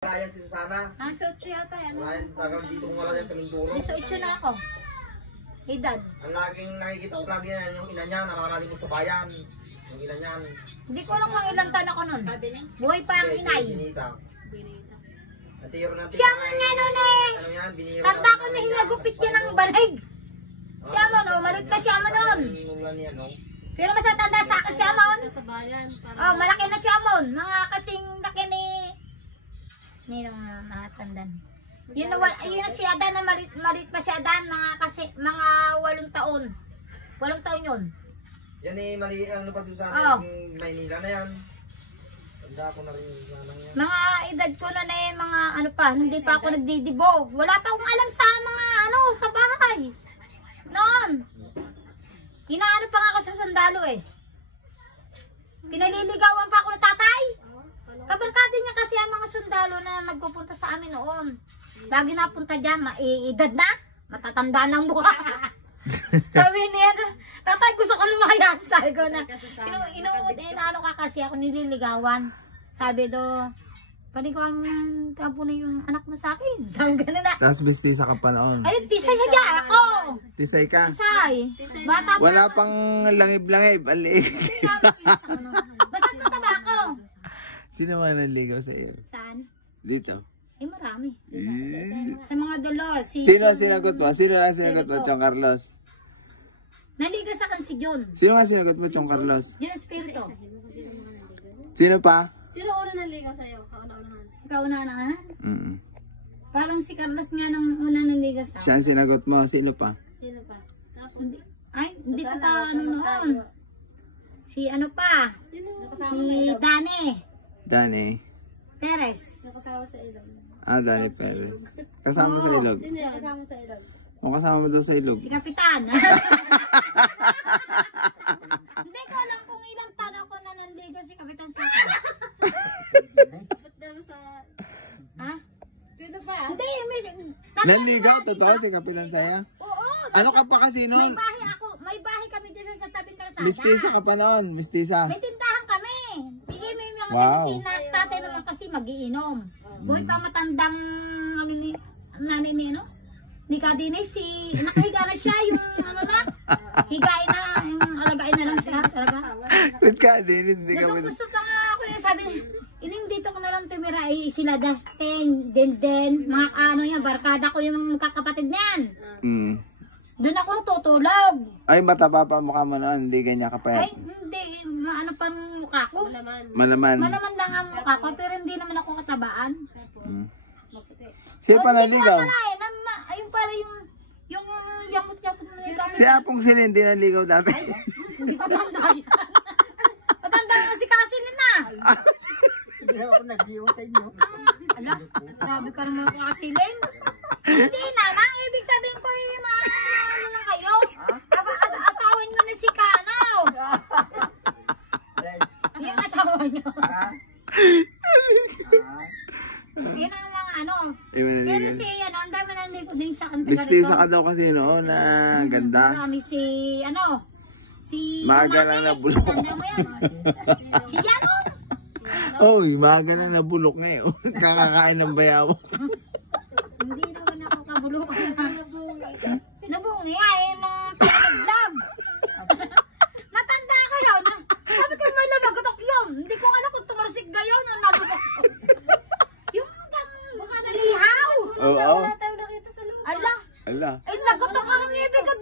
Ayan si Susana. Ah, sa 8 yata yan. Ayan, tagal dito kung wala yan sa Mindoro. Sa 8 na ako. Edad. Ang laging nakikita ko lagi yan, yung ina niya, nakakarating mo sa bayan. Yung ina niyan. Hindi ko alam kung ilang taon ako nun. Buhay pa ang inay. Binita. Siya man nga nun eh. Ano yan? Biniro. Tanda ko na hinagupit yan ng banig. Siya mo no, malit pa siya mo nun. Pero mas tanda sa akin siya mo. Oh, malaki na siya mo. Mga kasing laki ni mga tandan. Yun na si Adan na malit pa si Adan, mga 8 taon. 8 taon yun. Yan eh, mali, ano pa Susana, yung Maynila na yan. Tanda ko na rin yung Susana yan. Mga edad ko na eh, mga ano pa, hindi pa ako nagdidibog. Wala pa akong alam sa mga sa bahay. Noon. Hinaano pa nga ako sa sundalo eh. Pinaliligawan pa ako ng tatay. Kabarkada niya kasi ang mga sundalo na nagpupunta sa amin noon. Lagi napunta dyan, edad na, matatanda ng buka. Sabi niya, tatay gusto ko lumayas. Sabi ko na, inaano ka kasi ako nililigawan. Sabi do, pwede ko ang kapunin yung anak mo sa akin. Sabi gano'n na. Tapos bistisa ka pa noon. Ay, tisay na dyan ako. Tisay ka? Tisay. Bata pa. Wala pang langib-langib. Ali. Basta tataba ako. Sino man naligaw sa iyo? Saan? Dito. Eh, marami. Sa mga dolor. Sino ang sinagot mo? Sino ang sinagot mo, Chong Carlos? Naliga sa akin si John. Sino nga sinagot mo, Chong Carlos? John Espiritu. Sino pa? Sino una naligaw sa'yo? Kauna-unahan? Kauna-unahan? Parang si Carlos nga nang una naliga sa akin. Siya ang sinagot mo. Sino pa? Sino pa? Tapos, Ay, hindi ko pa ano noon. Si ano pa? sino? Si Dani. Dani. Teres. Nakasama sa ilog. Ah, Dani Perez. Kasama sa ilog. Sino yung kasama sa ilog? O kasama mo daw sa ilog. Si Kapitan. Hindi ko alam kung ilang taon ako na nanligaw si Kapitan sa akin. Ba't daw sa... Ha? Sino pa? Hindi, Nanligaw? Totoo si Kapitan sa'yo? Oo. Ano ka pa kasi May noon? bahay ako. May bahay kami dito sa tabing kalsada. Mistisa ka pa noon. Mistisa. May tindahan kami. Sige, may mga Wow. tatay naman kasi magiinom. Buhay pa matandang nanay ni ano? Ni Kadine, nakahiga na siya yung ano na, higain na, yung alagain na lang siya talaga. Ba't ka din? Hindi ka ba? Gusto pa nga ako yung sabi niya, ining dito ko na lang tumira, sila Dustin, Den, mga ano yan, barkada ko yung kakapatid niyan. Doon ako tutulog. Ay, mataba pa mukha mo noon. Hindi ganyan ka pa. Ay, hindi, ano pa ang mukha ko? Malaman. Malaman lang ang mukha ko, pero hindi naman ako katabaan. Siya pa naligaw? Ayun pala yung yamot-yamot na naligaw. Si Apong Silin, hindi naligaw dati. Hindi ko tanda yan. Matanda mo si Kasilin na. Hindi ako nag-iwan sa inyo. Ala, grabe ka naman kung Kasilin. Hindi naman, ibig sabihin ko yung mga ano lang kayo. Asawa nyo na si Kanaw. Yung asawa nyo. Yun ang mga ano. Pero si ano, ang dami na din sa akin. Mistisa ka daw kasi noon na ganda. Marami si ano. Si Maaga lang nabulok. Si Yano. Oy, maaga na nabulok ngayon. Kakakain ng bayaw. Hindi naman ako kabulok. Nabungi ay nung paglag. Natanda ko yun. Sabi ko may lamagotok yun. Hindi ko alam kung tumarsik gayon o nalubok. Yung mga nalihaw. Oo. Wala tayo nakita sa loob. Ala. Ala. Ay nagotok ang ibig at